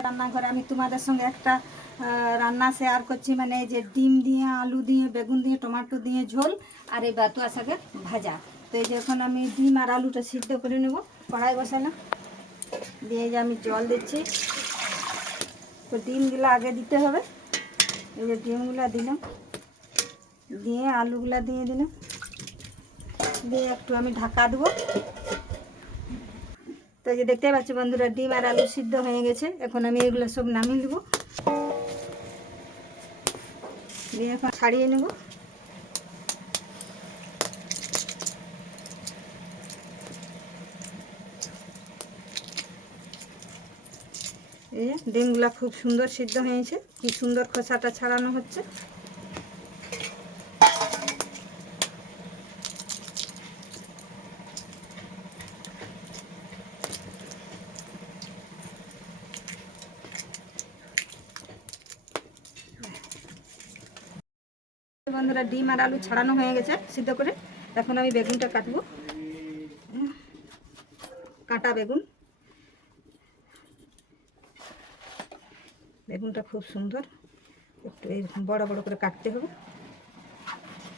রান্নাঘরে আমি তোমাদের সঙ্গে একটা রান্না শেয়ার করছি, মানে যে ডিম দিয়ে, আলু দিয়ে, বেগুন দিয়ে, টমেটো দিয়ে ঝোল আর এই বাতুয়া শাকের ভাজা। তো এই যে এখন আমি ডিম আর আলুটা সিদ্ধ করে নেব। কড়াই বসালাম, দিয়ে যে আমি জল দিচ্ছি। তো ডিমগুলো আগে দিতে হবে। এই যে ডিমগুলো দিলাম, দিয়ে আলুগুলো দিয়ে দিলাম, দিয়ে একটু আমি ঢাকা দেবো। তো এই যে দেখতে পাচ্ছি বন্ধুরা, ডিম আর আলু সিদ্ধ হয়ে গেছে। এখন আমি এগুলো সব নামিয়ে দেবো, দিয়ে এখন ছাড়িয়ে নেব। এই যে ডিমগুলো খুব সুন্দর সিদ্ধ হয়েছে, কি সুন্দর খোসাটা ছাড়ানো হচ্ছে। বন্ধুরা, ডিম আর আলু ছাড়ানো হয়ে গেছে সিদ্ধ করে। এখন আমি বেগুনটা কাটবো, কাটা বেগুন। বেগুনটা খুব সুন্দর, একটু এইরকম বড় বড় করে কাটতে হবে।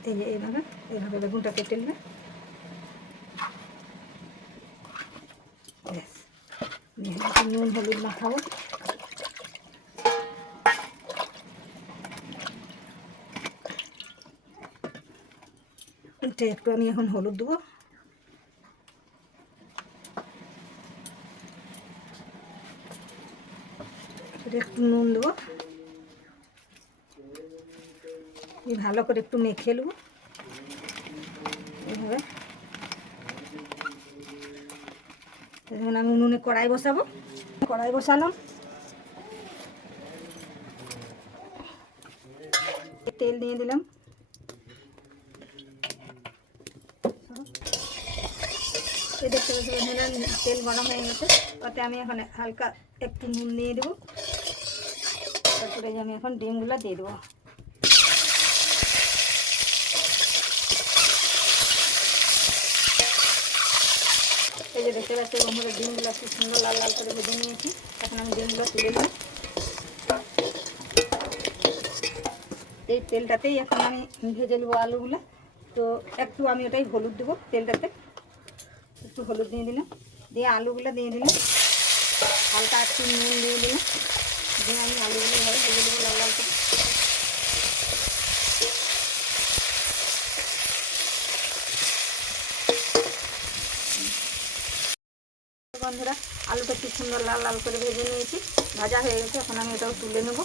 এই যে এইভাবে এইভাবে বেগুনটা কেটে নেবে। ব্যাস, নুন হলুদ মাখাবো। এটা একটু আমি এখন হলুদ দেবো, একটু নুন দেবো, ভালো করে একটু মেখে নেবো এইভাবে। এখন আমি উনুনে কড়াই বসাবো। কড়াই বসালাম, তেল দিয়ে দিলাম। এই দেখতে পাচ্ছি তেল গরম হয়ে গেছে, তাতে আমি এখন হালকা একটু নুন দিয়ে দেবো। তারপরে আমি এখন ডিমগুলো দিয়ে দেবো। এই যে দেখতে পাচ্ছি বন্ধুরা, ডিমগুলো খুব সুন্দর লাল লাল করে ভেজে নিয়েছি। এখন আমি ডিমগুলো তুলে নিই। এই তেলটাতেই এখন আমি ভেজে নেবো আলুগুলো। তো একটু আমি ওটাই হলুদ দেবো, তেলটাতে একটু হলুদ দিয়ে দিলাম, দিয়ে আলুগুলো দিয়ে দিলাম, হালকা একটু নুন দিয়ে দিলাম, দিয়ে আমি আলুগুলো ভেজে নেবো লাল লাল করে। বন্ধুরা, আলুটা খুব সুন্দর লাল লাল করে ভেজে নিয়েছি, ভাজা হয়ে গেছে। এখন আমি এটাও তুলে নেব।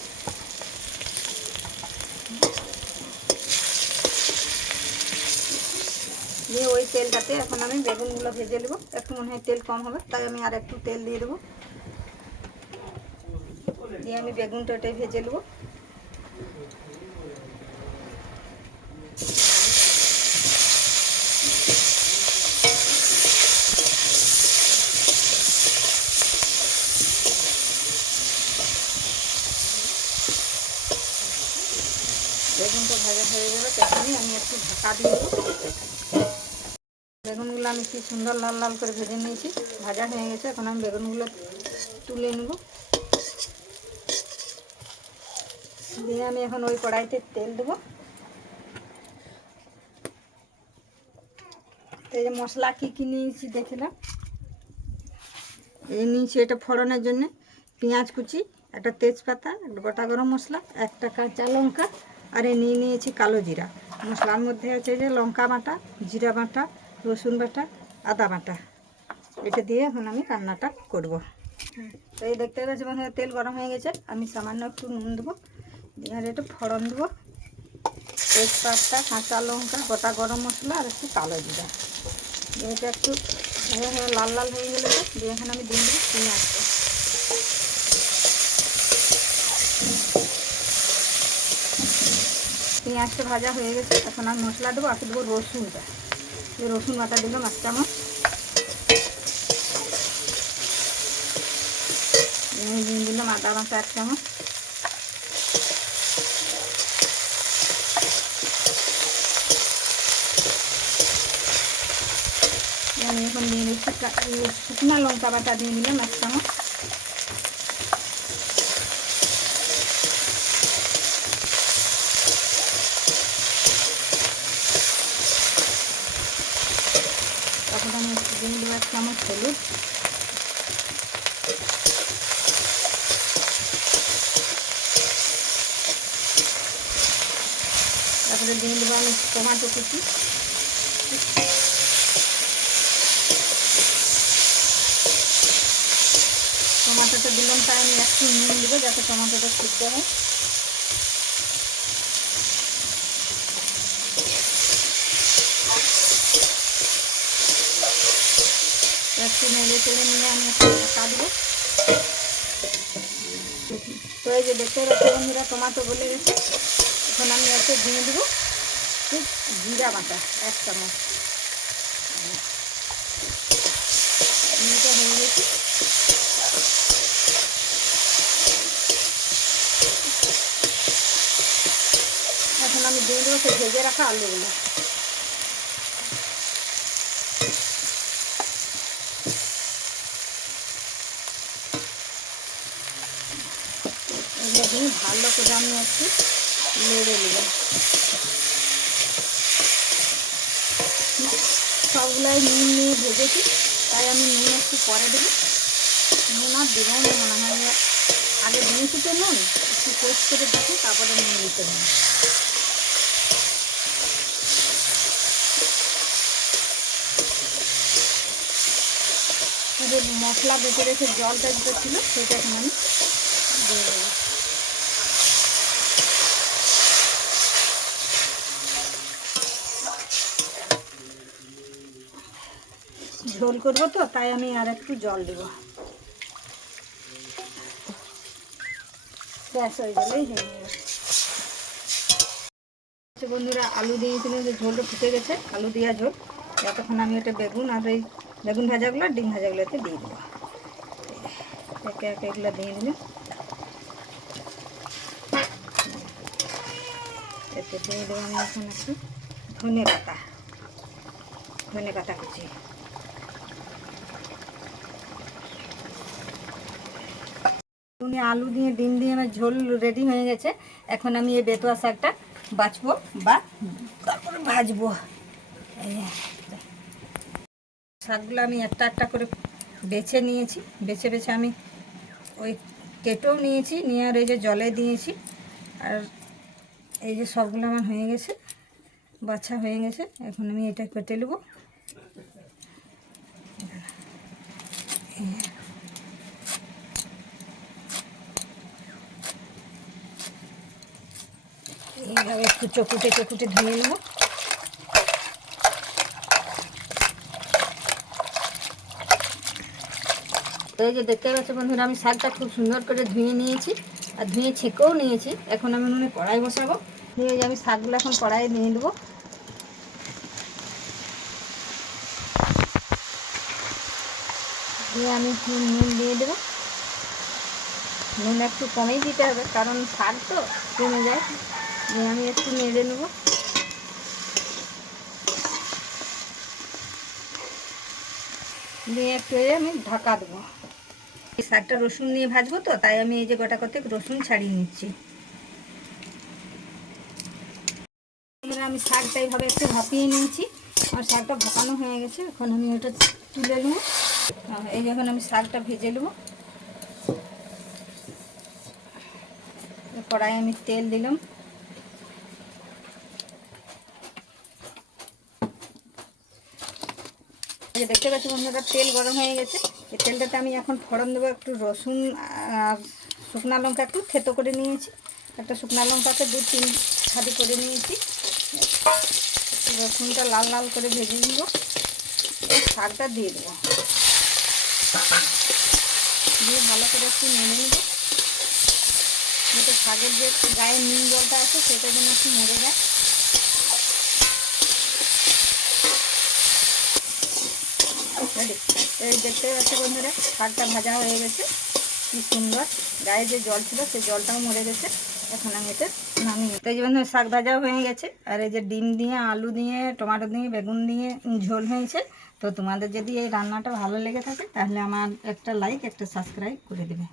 দিয়ে ওই তেলটাতে এখন আমি বেগুনগুলো ভেজে নেব। একটু মনে হয় তেল কম হবে, তাই আমি আর একটু তেল দিয়ে দেবো। দিয়ে আমি বেগুনটা এটাই ভেজে নেব। বেগুনটা ভাজা হয়ে যাবে, তখনই আমি একটু ঢাকা দিয়ে দেবো। বেগুনগুলো আমি কি সুন্দর লাল লাল করে ভেজে নিয়েছি, ভাজা হয়ে গেছে। এখন আমি বেগুনগুলো তুলে নেব। দিয়ে আমি এখন ওই কড়াইতে তেল দেবো। এই যে মশলা কী কী নিয়েছি দেখিলাম। এই নিয়েছি এটা ফোড়নের জন্য পেঁয়াজ কুচি, একটা তেজপাতা, একটা গোটা গরম মশলা, একটা কাঁচা লঙ্কা, আর এই নিয়েছি কালো জিরা। মশলার মধ্যে আছে যে লঙ্কা বাটা, জিরা বাটা, রসুন বাটা, আদা বাটা। এটা দিয়ে এখন আমি রান্নাটা করব। তো এই দেখতে পাচ্ছি বন্ধুরা, তেল গরম হয়ে গেছে। আমি সামান্য একটু নুন দেবো, দিয়ে আর একটু ফোড়ন দেবো, তেজপাতা, কাঁচা লঙ্কা, গোটা গরম মশলা আর একটু কালো জিরা। এটা একটু লাল লাল হয়ে গেলে দিয়ে এখানে আমি দিয়ে দেবো পেঁয়াজটা। পেঁয়াজটা ভাজা হয়ে গেছে। এখন আমি মশলা দেবো, আর দেবো রসুনটা। এই রসুন বাটা দিলাম 1 চামচ, দিয়ে দিলাম আদা বাটা 1 চামচ, আমি এখন দিয়ে দিচ্ছি শুকনো লঙ্কা বাটা দিয়ে দিলাম 1 চামচ, এবারে দিয়ে দেবো আমি টমেটো কুচি। টমেটোটা দিলাম, তাই আমি একটু নুন দেবো যাতে টমেটোটা সিদ্ধ হয়। একটু নেড়ে চেড়ে নিয়ে আমি একটু ঢাকা দেবো। তো এই যে দেখতে পাচ্ছি বন্ধুরা টমেটো গলে গেছে। এখন আমি এতে দিয়ে দেবো জিরা বাটা 1 চামচ। এটা হয়ে গেছে। এখন আমি দিয়ে দেবো সেই ভেজে রাখা আলুগুলো। এগুলো দিয়ে ভালো করে আমি একটু নেড়ে নেব। সবগুলাই নুন নিয়ে ভেজেছি, তাই আমি নুন একটু পরে দেবো। নুন আর দেবো না মনে হয়, আগে দিয়েছি তো নুন, একটু টেস্ট করে দেখি তারপরে নুন দিতে হবে। যে মশলা বেটে রেখে জলটা যেটা ছিল সেটা এখন আমি দিয়ে দেবো। ঝোল করবো তো তাই আমি আর একটু জল দেবো। ব্যাস হয়ে গেলেই হয়ে যাবে। বন্ধুরা আলু দিয়েছিলাম, যে ঝোলটা ফুটে গেছে, আলু দেওয়া ঝোল। যতক্ষণ আমি এটা বেগুন আর এই বেগুন ভাজাগুলো ডিম ভাজাগুলোতে দিয়ে দেবো। একে একে এগুলো দিয়ে দিলাম। এতে দিয়ে দেবো আমি এখন একটু ধনে পাতা কুচি। আলু দিয়ে ডিম দিয়ে আমার ঝোল রেডি হয়ে গেছে। এখন আমি এই বেতুয়া শাকটা বাছবো বা তারপরে ভাজবো। শাকগুলো আমি একটা একটা করে বেছে নিয়েছি। বেছে আমি ওই কেটেও নিয়েছি, নিয়ে আর এই যে জলে দিয়েছি। আর এই যে সবগুলো আমার হয়ে গেছে, বাছা হয়ে গেছে। এখন আমি এটা কেটে নেবো। এইভাবে একটু চকুটে ধুয়ে নেবো। এই যে দেখতে পাচ্ছ বন্ধুরা, আমি শাকটা খুব সুন্দর করে ধুয়ে নিয়েছি আর ধুয়ে ছেঁকেও নিয়েছি। এখন আমি মনে কড়াই বসাবো। দিয়ে আমি শাকগুলো এখন কড়াইয়ে নিয়ে দেবো। দিয়ে আমি নুন দিয়ে দেবো। নুন একটু কমেই দিতে হবে, কারণ শাক তো কমে যায়। দিয়ে আমি একটু নেড়ে নেবো। দিয়ে একটু আমি ঢাকা দেবো। এই শাকটা রসুন নিয়ে ভাজবো তো, তাই আমি এই যে গোটা কতক রসুন ছাড়িয়ে নিচ্ছি। আমি শাকটা এইভাবে একটু ভাপিয়ে নিয়েছি। আমার শাকটা ভাপানো হয়ে গেছে। এখন আমি ওটা তুলে নেবো। এই যখন আমি শাকটা ভেজে নেবো, কড়াই আমি তেল দিলাম। দেখতে পাচ্ছি বন্ধুরা, তেল গরম হয়ে গেছে। এই তেলটাতে আমি এখন ফোড়ন দেবো। একটু রসুন আর শুকনো লঙ্কা একটু থেতো করে নিয়েছি। একটা শুকনো লঙ্কাকে 2-3 ফালি করে নিয়েছি। রসুনটা লাল লাল করে ভেজে নেব। এই শাকটা দিয়ে দেবো, দিয়ে ভালো করে একটু নেড়ে নেব, যাতে শাকের যে গায়ে নুন জলটা আছে সেটা যেন একটু মরে যায়। এই দেখতে পাচ্ছি বন্ধুরা, শাকটা ভাজা হয়ে গেছে। কি সুন্দর, গায়ে যে জল ছিল সেই জলটাও মরে গেছে। এখন আমি এটা নামিয়ে, তো এই যে বন্ধুরা শাক ভাজাও হয়ে গেছে। আর এই যে ডিম দিয়ে, আলু দিয়ে, টমেটো দিয়ে, বেগুন দিয়ে ঝোল হয়েছে। তো তোমাদের যদি এই রান্নাটা ভালো লেগে থাকে তাহলে আমার একটা লাইক, একটা সাবস্ক্রাইব করে দেবে।